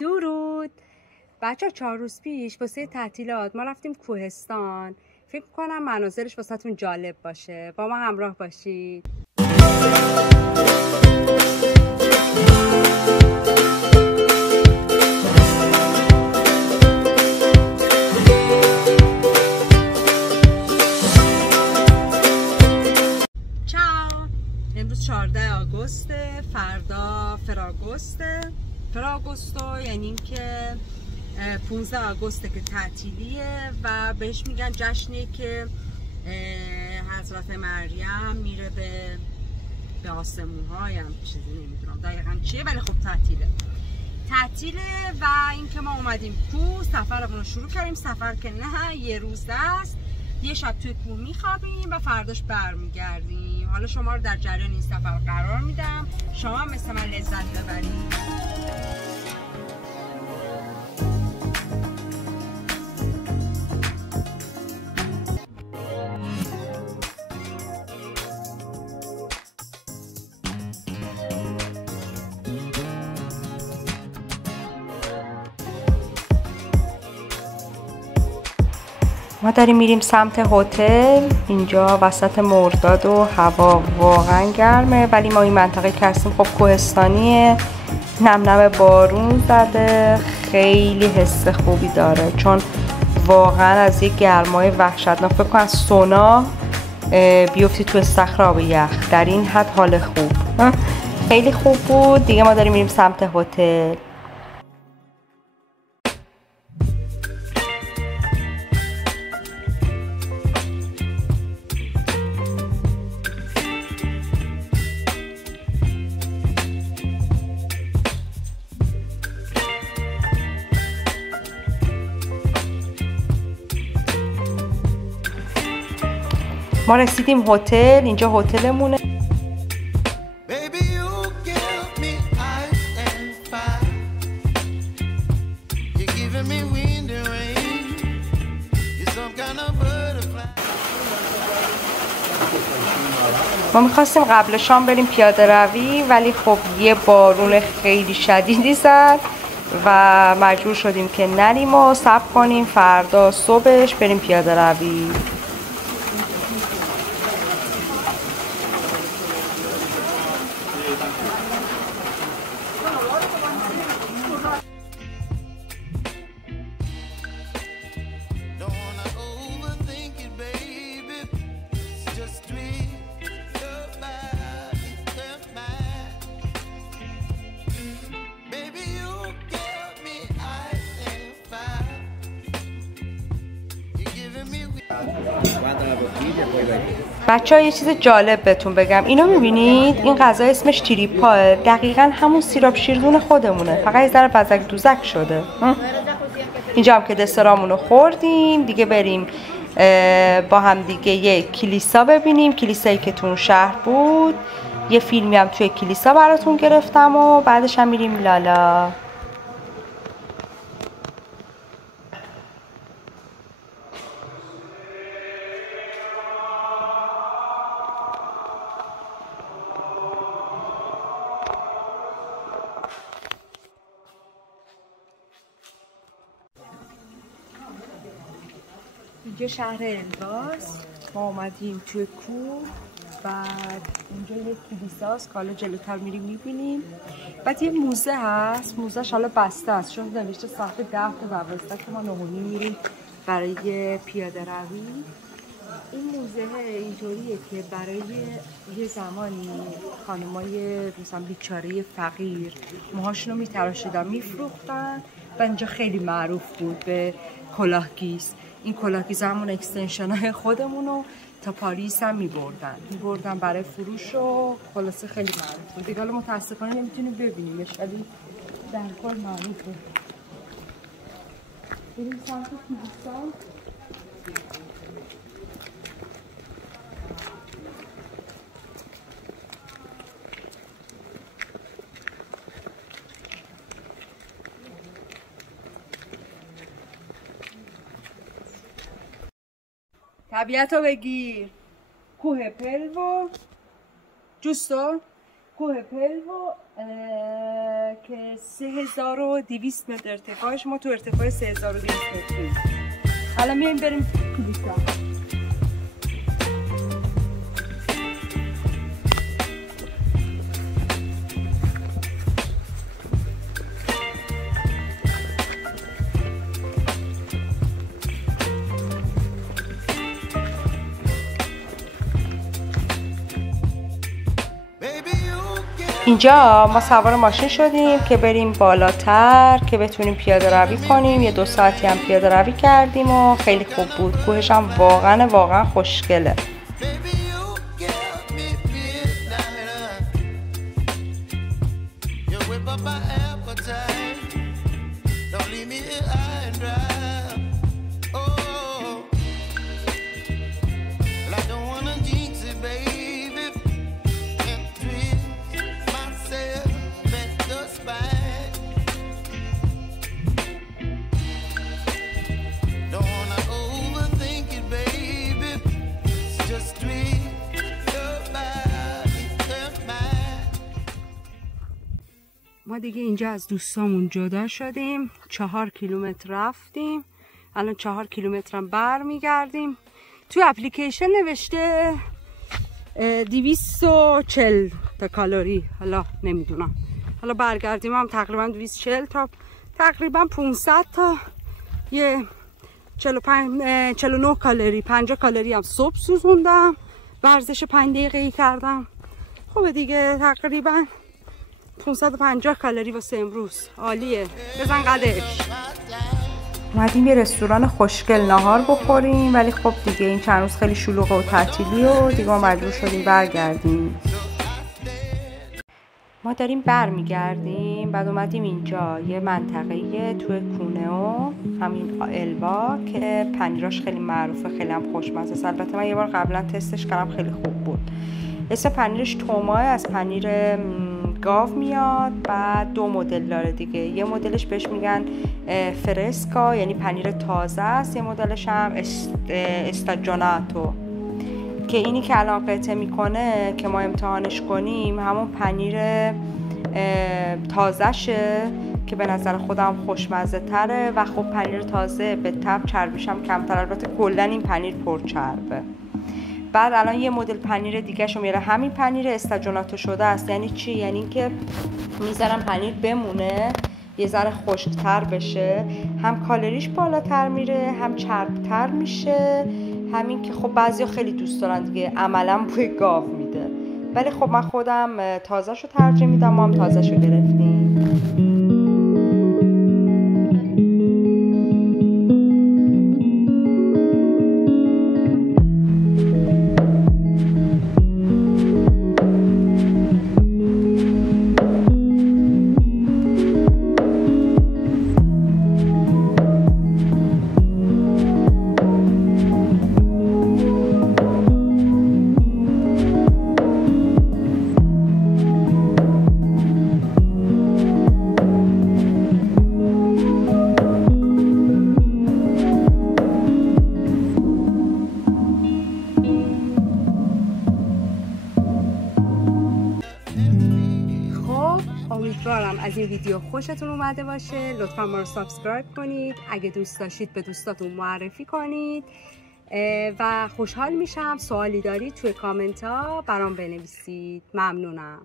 درود بچه. 4 روز پیش واسه تعطیلات ما رفتیم کوهستان. فکر کنم مناظرش واسهتون جالب باشه. با ما همراه باشید. امروز 14 آگوست، فردا فراگوستو، یعنی که 15 آگوسته که تعطیلیه و بهش میگن جشنی که حضرت مریم میره به آسمون های، هم چیزی نمیدونم دقیقا چیه، ولی خب تعطیله و اینکه ما اومدیم کوه، سفرمون رو شروع کردیم. سفر که نه یه روز است، یه شب توی کوه میخوابیم و فرداش برمیگردیم. حالا شما رو در جریان این سفر قرار میدم، شما هم مثل من لذت ببرید. ما داریم میریم سمت هتل. اینجا وسط مرداد و هوا واقعا گرمه، ولی ما این منطقه که هستیم خب کوهستانیه، نم بارون زده، خیلی حس خوبی داره چون واقعا از یک گرمای وحشتناک، فکر کنم از سونا بیفتی تو استخر آب یخ، در این حد حال خوب. خیلی خوب بود دیگه. ما داریم میریم سمت هتل. ما رسیدیم هتل. اینجا هتلمونه. ما میخواستیم قبل شام بریم پیاده روی، ولی خب یه بارون خیلی شدیدی زد و مجبور شدیم که نریم و صبر کنیم فردا صبحش بریم پیاده روی. بچه‌ها یه چیز جالب بهتون بگم. اینو می‌بینید؟ این غذا اسمش تریپاه. دقیقاً همون سیراب شیردون خودمونه، فقط یه ذره بزک دوزک شده. اینجا هم که دسرامونو خوردیم دیگه، بریم با هم دیگه یه کلیسا ببینیم، کلیسایی که تو اون شهر بود. یه فیلمی هم توی کلیسا براتون گرفتم و بعدش هم میریم لالا. اینجا شهر الباس. ما اومدیم توی کوه، بعد اینجا یه کلیساست که حالا جلوتر میریم میبینیم. بعد یه موزه هست، موزهش حالا بسته است چون نوشته ساعت 10 تا 12 که ما 9:30 میریم برای پیاده روی. این موزه اینطوریه که برای یه زمانی خانمای مثلا بیچاره فقیر موهاشون رو میتراشیدن میفروختن و اینجا خیلی معروف بود به کلاهگیز. این کلاهگیز همون اکستنشن های خودمونو تا پاریس هم میبردن برای فروش و خلاصه خیلی معروف بود دیگه. حالا متاسفانه نمیتونیم ببینیمش ولی در کل معروفه. بریم سمت کلیسا. طبیعت رو بگیر. کوه پلو جوستو، کوه پلو که 3200 متر ارتفاعش، ما تو ارتفاع 3200 متری. حالا میایم بریم کلیسا. اینجا ما سوار ماشین شدیم که بریم بالاتر که بتونیم پیاده روی کنیم. یه 2 ساعتی هم پیاده روی کردیم و خیلی خوب بود. کوهش هم واقعا خوشگله. ما دیگه اینجا از دوستامون جدا شدیم. 4 کیلومتر رفتیم. الان 4 کیلومتر هم برمیگردیم. توی اپلیکیشن نوشته 240 تا کالری. حالا نمیدونم. حالا برگردیم هم تقریبا 240 تا تقریبا 500 تا یه 49 کالری 50 کالری هم صبح سوزوندم. ورزش 5 دقیقه‌ای کردم. خب دیگه تقریبا 550 کالری واسه امروز. عالیه. بزن قدش. اومدیم یه رستوران خوشگل ناهار بخوریم، ولی خب دیگه این چند روز خیلی شلوغه و تعطیلی و دیگه ما مجبور شدیم برگردیم. ما داریم برمیگردیم. بعد اومدیم اینجا یه منطقه توی کونئو، همین البا، که پنیراش خیلی معروفه، خیلی هم خوشمزه است. البته من یه بار قبلا تستش کردم، خیلی خوب بود. اسم پنیرش توماه، از پنیر گاو میاد. بعد 2 مدل داره دیگه. یه مدلش بهش میگن فرسکا، یعنی پنیر تازه است. یه مدلش هم استاجوناتو که اینی که الان قطعه میکنه که ما امتحانش کنیم همون پنیر تازه شه که به نظر خودم خوشمزه تره و خب پنیر تازه به طب چربیش هم کمتر. البته کلا این پنیر پرچربه. بعد الان یه مدل پنیر دیگه شو میاره، همین پنیر استاجوناتو شده است. یعنی چی؟ یعنی که میذارم پنیر بمونه یه ذره خشک‌تر بشه، هم کالریش بالاتر میره، هم چربتر میشه. همین که خب بعضیا خیلی دوست دارن دیگه، عملاً بوی گاو میده. ولی خب من خودم تازه‌شو ترجیح میدم. ما هم تازه‌شو گرفتیم. امیدوارم از این ویدیو خوشتون اومده باشه. لطفا ما رو سابسکرایب کنید. اگه دوست داشتید به دوستاتون معرفی کنید و خوشحال میشم سوالی دارید توی کامنت ها برام بنویسید. ممنونم.